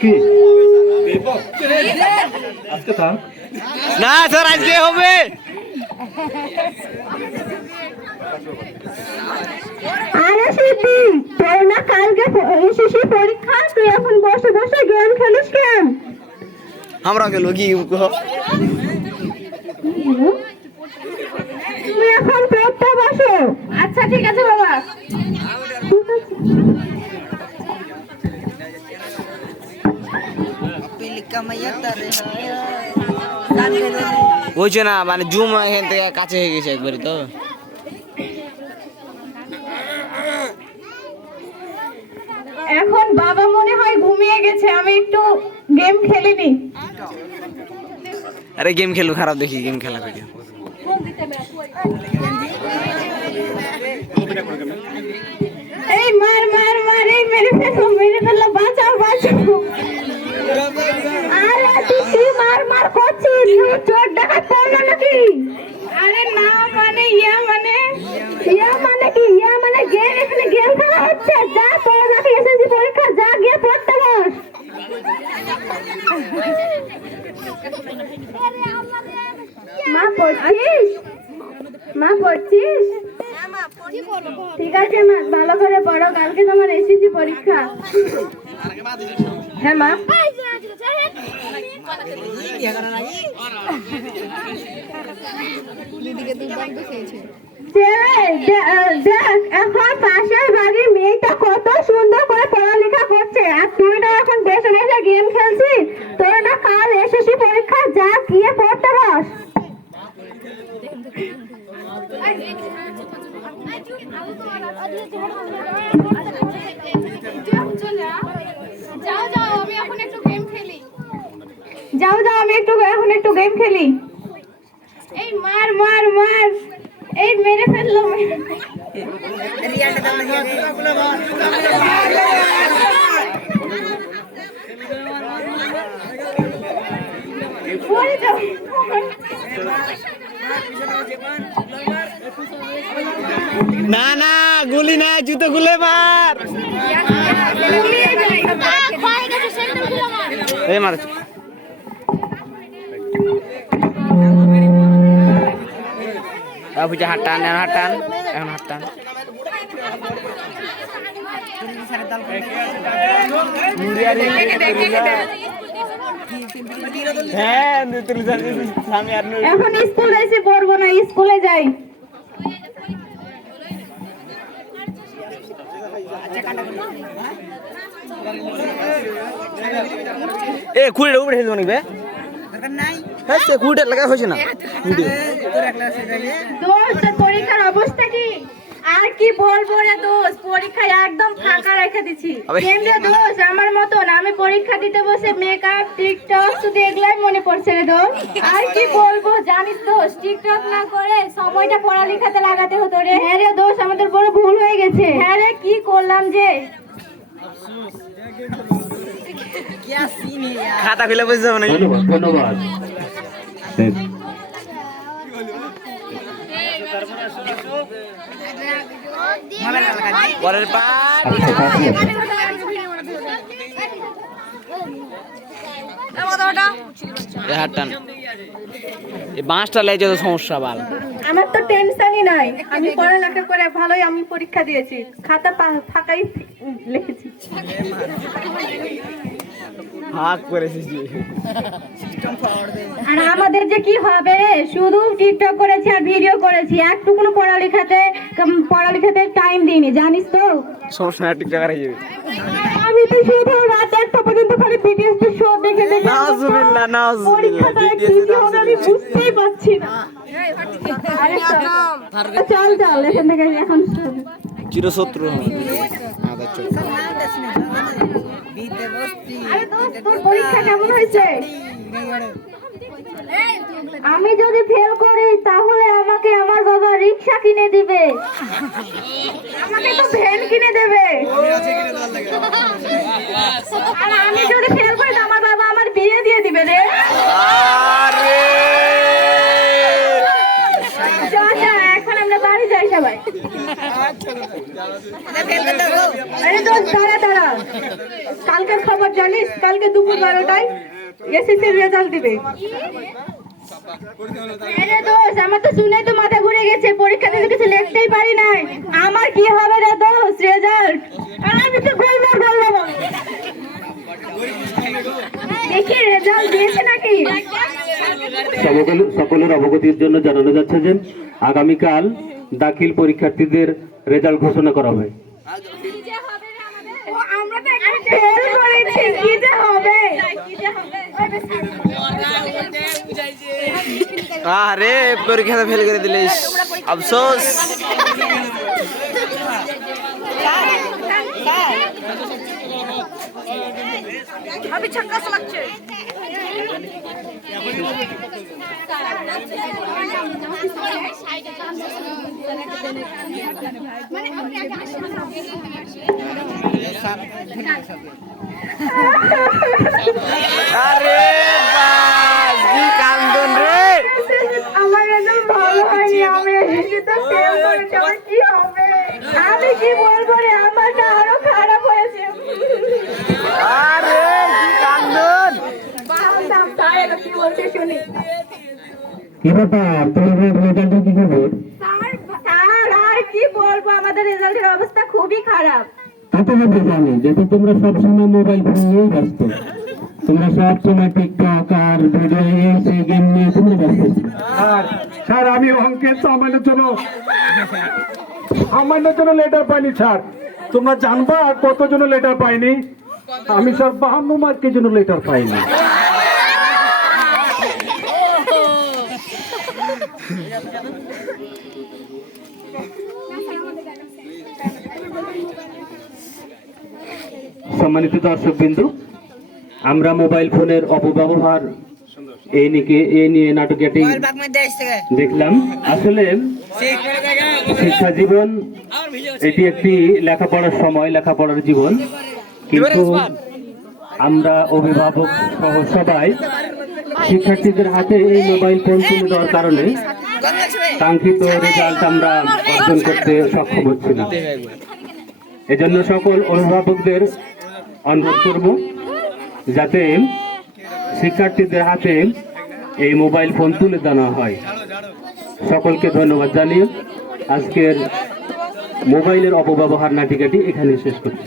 কি আজকে থাক না স্যার আজকে হবে। আরে সিদ্ধি, তোর না কালকে এসএসসি পরীক্ষা, তুই এখন বসে বসে গেম খেলিস কেন? আমরা গেল কি তুমি এখন পড়তে বসো। আচ্ছা ঠিক আছে বাবা। বুঝছো না, মানে জুম এখান থেকে কাছে হয়ে গেছে একবারে তো। এখন বাবা মনে হয় ঘুমিয়ে গেছে, আমি একটু গেম খেলে নি। আরে গেম খেলো, খারাপ দেখি গেম খেলা থেকে। এই মার মার মার, এই মেরে ফেললো, বাঁচাও বাঁচাও। আরে তুই কি মার মার করছিস? তুই চোর ডাকাত পড়লো নাকি? আরে না, মানে ইয়া মানে কি? ইয়া মানে গেম, এখানে গেম খেলা হচ্ছে। যা পড়া নাকি এসএসসি পরীক্ষা, যা গিয়ে পড়তে বস। মা পড়ছিস? মা পড়ছিস? ঠিক আছে মা, ভালো করে পড়ো, কালকে তোমার এসএসসি পরীক্ষা। হ্যাঁ মা। দেখ এখন পাশের বাড়ির মেয়েটা কত সুন্দর করে পড়ালেখা করছে, আর তুই না এখন বসে বসে গেম খেলছিস। তোর না কাল এসএসসি পরীক্ষা, যা গিয়ে পড়তে বস। যাও যাও, আমি এখন একটু গেম খেলি। এই মার মার মার, এই মেরে ফেললো। পড়ে যাও। না না, গুলি না, জুতো গুলে মার। এই মার বুঝে, হাত টান, এখন হাত টান, এখন হাত টান। এখন স্কুলে এসে পড়বো না, স্কুলে যাই। এ খুঁড়ে উপরে হেলবো নাকি? হ্যাঁ সে খুঁড়ে লাগা হয়েছে না। দোস্ত, পরীক্ষার অবস্থা কি? আর কি বলবো রে দোস্ত, পরীক্ষায় একদম ফাঁকা রেখে দিছি। কেমনে দোস্ত আমার মতন, আমি পরীক্ষা দিতে বসে মেকআপ টিকটক শুধু এগুলাই মনে পড়ছে রে দোস্ত। আর কি বলবো জানিস দোস্ত, টিকটক না করে সময়টা পড়ালেখাতে লাগাতে হতো রে। হ্যাঁ রে দোস্ত, আমাদের বড় ভুল হয়ে গেছে। হ্যাঁ রে, কি করলাম যে। খাতা খুলে বুঝতে যাবো না। ধন্যবাদ ধন্যবাদ। পরের পা হাত টান, এই বাঁশটা লেগে যেত সমস্যা বাল। আমার তো টেনশনই নাই, আমি পড়ালেখা করে ভালোই আমি পরীক্ষা দিয়েছি, খাতা ফাঁকাই লিখেছি। হাক করেছিস। আর আমাদের যে কি হবে রে, শুধু টিকটক করেছি আর ভিডিও করেছি, একটু কোনো পড়ালেখাতে টাইম দিইনি, জানিস তো। সমস্যা না, টিকটক আর যাবে। আমি তো শুধু রাত 1টা পর্যন্ত খালি বিটিএস শো দেখে নাউজুবিল্লাহ, নাউজুবিল্লাহ, পরীক্ষাটা কি হবে আমি বুঝতেই পারছি না। আরে চল চল এখান থেকে, এখন চিরশত্রু। আরে দোস্ত, তোর পরীক্ষা কেমন হয়েছে? আমি যদি ফেল করি তাহলে আমাকে আমার বাবা রিক্সা কিনে দিবে, আমাকে তো ভ্যান কিনে দেবে। আর আমি যদি ফেল করি তো আমার বাবা আমার বিয়ে দিয়ে দিবে রে। এখন আমরা বাড়ি যাই সবাই। আরে দোস্ত দাঁড়া দাঁড়া, কালকের খবর জানিস? কালকে দুপুর 12টায় এসএসসির রেজাল্ট দিবে। আরে দোস্ত, আমার তো শুনে তো মাথা ঘুরে গেছে, পরীক্ষা দিতে কিছু লিখতেই পারি নাই। আমার কি হবে রে দোস্ত রেজাল্ট? আমি তো গোলমাল করলাম। দেখি রেজাল্ট দিয়েছে নাকি? সকলের অবগতির জন্য জানানো যাচ্ছে যে আগামীকাল দাখিল পরীক্ষার্থীদের রেজাল্ট ঘোষণা করা হবে। আমরা তো একটা ফেল করেছি, কি যে হবে? আরে পরীক্ষাতে ফেল করে দিলিস, আফসোস। अभी छक्का से लगছে। আরে বাস কি কান্দন রে। আমার একদম ভালো হয়নি, আমি হিন্দিতে ফেল করেছি, আমার কি হবে? আমি কি বলবো রে, আমারটা আরো খারাপ হয়েছে। আরে কি কান্দন। বাবা তাই কি বলছে শুনি। কি ব্যাপার, তোমার রেজাল্ট কি খবর? স্যার আর কি বলবো, আমাদের রেজাল্টের অবস্থা খুবই খারাপ। তা তো আমি জানি, যেহেতু তোমরা সবসময় মোবাইল ফোন নিয়েই ব্যস্ত, তোমরা সবসময় টিকটক আর ভিডিও এই গেম নিয়ে তোমরা ব্যস্ত। স্যার আমি অঙ্কের সামান্যের জন্য লেটার পাইনি স্যার। তোমরা জানবা কতজন লেটার পাইনি? আমি স্যার 52 মার্কের জন্য লেটার পাইনি। সম্মানিত দর্শক বিন্দু, আমরা মোবাইল ফোনের অপব্যবহার এই নিয়ে নাটকটি দেখলাম। আসলে শিক্ষা জীবন এটি একটি লেখাপড়ার সময়, লেখাপড়ার জীবন, কিন্তু আমরা অভিভাবক সহ সবাই শিক্ষার্থীদের হাতে এই মোবাইল ফোন তুলে দেওয়ার কারণে কাঙ্ক্ষিত রেজাল্ট আমরা অর্জন করতে সক্ষম হচ্ছি না। এজন্য সকল অভিভাবকদের অনুরোধ করব যাতে শিক্ষার্থীদের হাতে এই মোবাইল ফোন তুলে দেওয়া হয়। সকলকে ধন্যবাদ জানিয়ে আজকের মোবাইলের অপব্যবহার নাটিকাটি এখানে শেষ করছি।